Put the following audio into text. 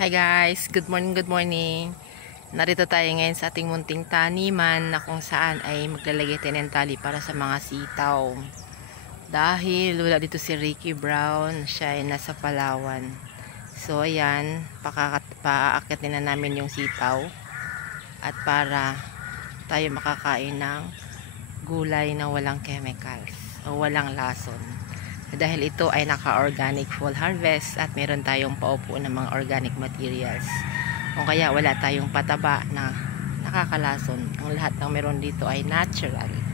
Hi guys, good morning, good morning. Narito tayo ngayon sa ating munting taniman na kung saan ay maglalagay tayo ng tali para sa mga sitaw. Dahil wala dito si Ricky Brown, siya ay nasa Palawan. So ayan, paakyatin na namin yung sitaw at para tayo makakain ng gulay na walang chemicals o walang lason. Dahil ito ay naka-organic full harvest at meron tayong paupo ng mga organic materials. O kaya wala tayong pataba na nakakalason. Ang lahat ng meron dito ay natural.